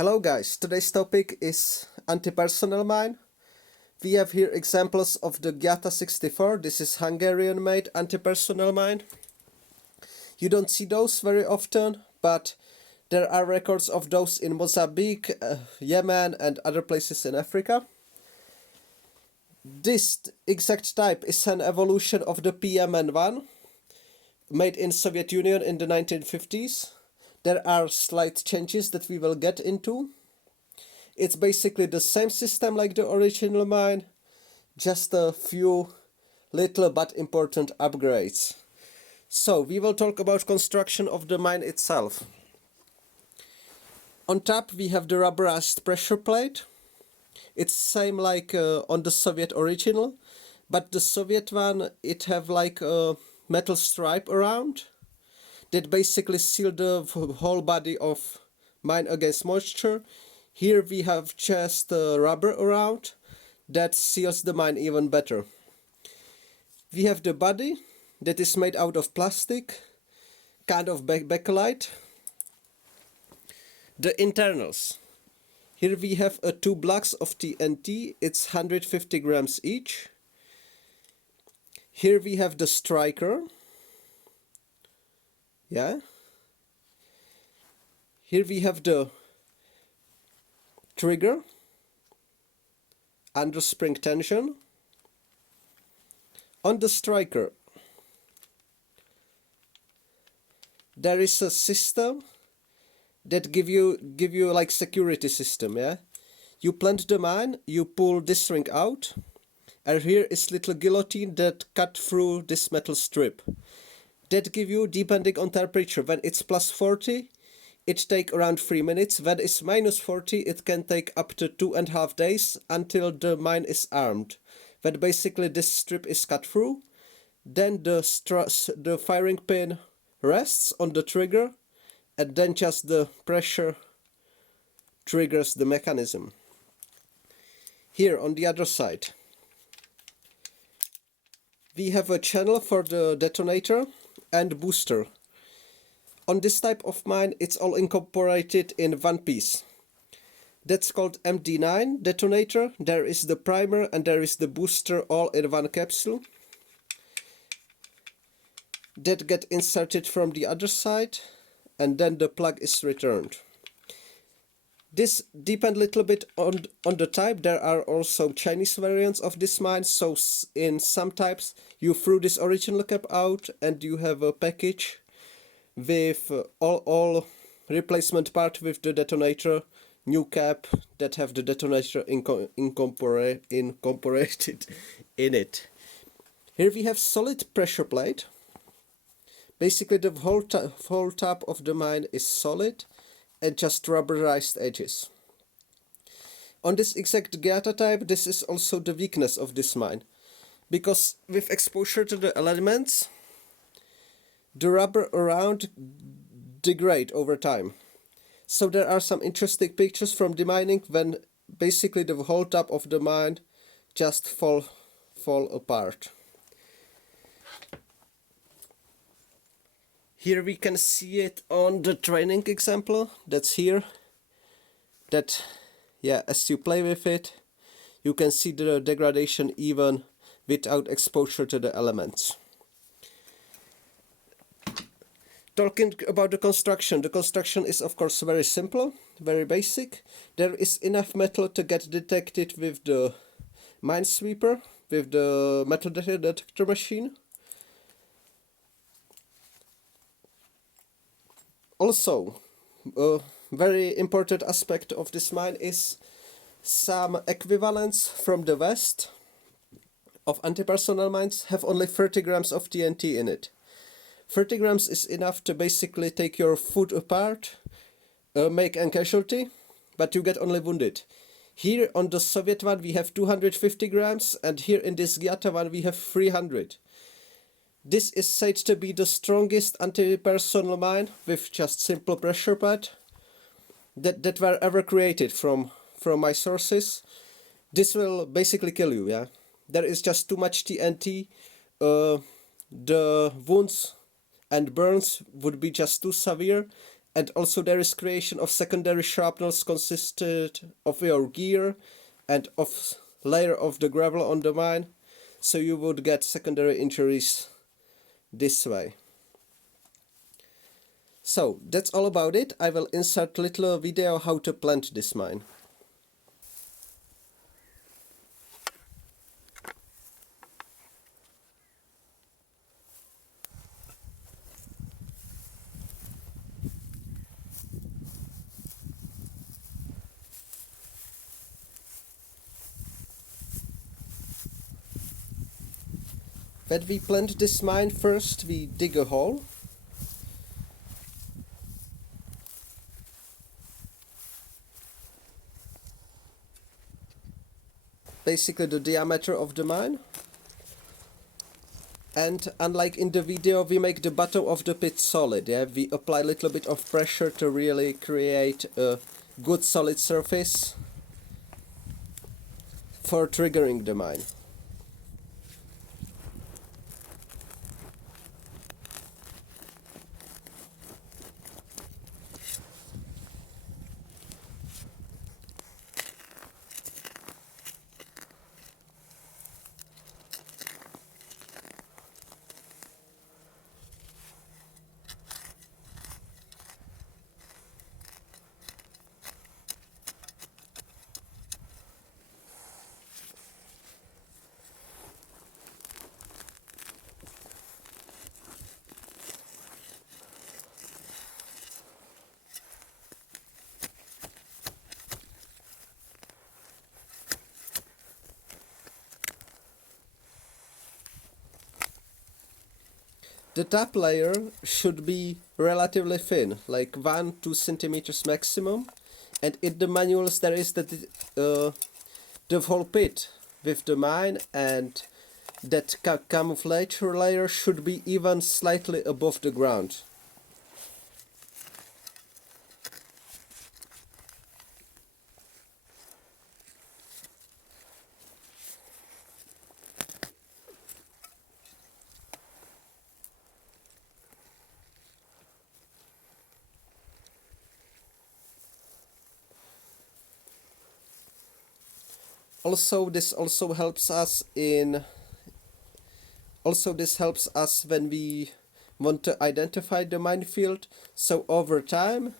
Hello guys, today's topic is anti-personnel mine. We have here examples of the Gyata 64. This is Hungarian-made anti-personnel mine. You don't see those very often, but there are records of those in Mozambique, Yemen and other places in Africa. This exact type is an evolution of the Md9 made in Soviet Union in the 1950s. There are slight changes that we will get into. It's basically the same system like the original mine, just a few little but important upgrades. So we will talk about construction of the mine itself. On top we have the rubberized pressure plate. It's same like on the Soviet original, but the Soviet one, it have like a metal stripe around that basically seal the whole body of mine against moisture. Here we have just rubber around that seals the mine even better. We have the body that is made out of plastic, kind of bakelite. The internals. Here we have two blocks of TNT, it's 150 grams each. Here we have the striker. Yeah. Here we have the trigger under spring tension. On the striker there is a system that give you like security system, yeah. You plant the mine, you pull this ring out, and here is little guillotine that cut through this metal strip. That give you, depending on temperature, when it's plus 40, it take around 3 minutes. When it's minus 40, it can take up to 2.5 days until the mine is armed. When basically this strip is cut through, then the firing pin rests on the trigger, and then just the pressure triggers the mechanism. Here on the other side, we have a channel for the detonator and booster. On this type of mine, it's all incorporated in one piece. That's called Md9 Detonator. There is the primer and there is the booster all in one capsule. That get inserted from the other side, and then the plug is returned. This depends a little bit on the type. There are also Chinese variants of this mine, so in some types you throw this original cap out and you have a package with all replacement part with the detonator, new cap that have the detonator incorporated in it. Here we have solid pressure plate. Basically the whole top of the mine is solid and just rubberized edges. On this exact Gyata type, this is also the weakness of this mine, because with exposure to the elements, the rubber around degrade over time. So there are some interesting pictures from the mining when basically the whole top of the mine just fall apart. Here we can see it on the training example that's here. That, yeah, as you play with it, you can see the degradation even without exposure to the elements. Talking about the construction is of course very simple, very basic. There is enough metal to get detected with the minesweeper, with the metal detector machine. Also, a very important aspect of this mine is some equivalents from the West of anti-personnel mines have only 30 grams of TNT in it. 30 grams is enough to basically take your foot apart, make a casualty, but you get only wounded. Here on the Soviet one we have 250 grams, and here in this Gyata one we have 300. This is said to be the strongest anti-personnel mine with just simple pressure pad that were ever created from my sources. This will basically kill you, yeah. There is just too much TNT. The wounds and burns would be just too severe, And also there is creation of secondary shrapnels consisted of your gear and of layer of the gravel on the mine, so you would get secondary injuries this way. So that's all about it. I will insert little video how to plant this mine. When we plant this mine, first we dig a hole. Basically the diameter of the mine. And unlike in the video, we make the bottom of the pit solid. Yeah? We apply a little bit of pressure to really create a good solid surface for triggering the mine. The top layer should be relatively thin, like 1-2 centimeters maximum, and in the manuals there is that the whole pit with the mine and that camouflage layer should be even slightly above the ground. This helps us when we want to identify the minefield. So over time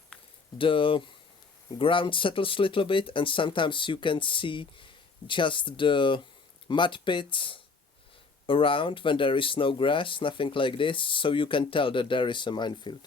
the ground settles a little bit and sometimes you can see just the mud pits around when there is no grass, nothing like this, so you can tell that there is a minefield.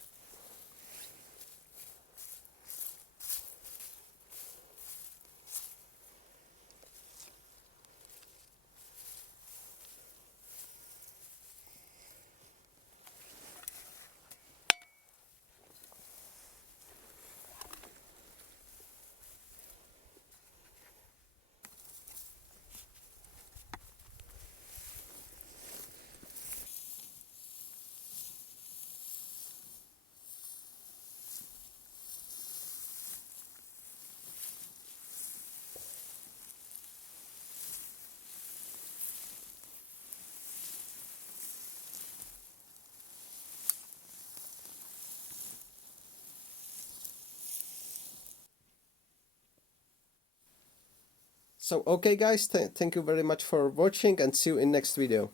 So okay guys, thank you very much for watching and see you in next video.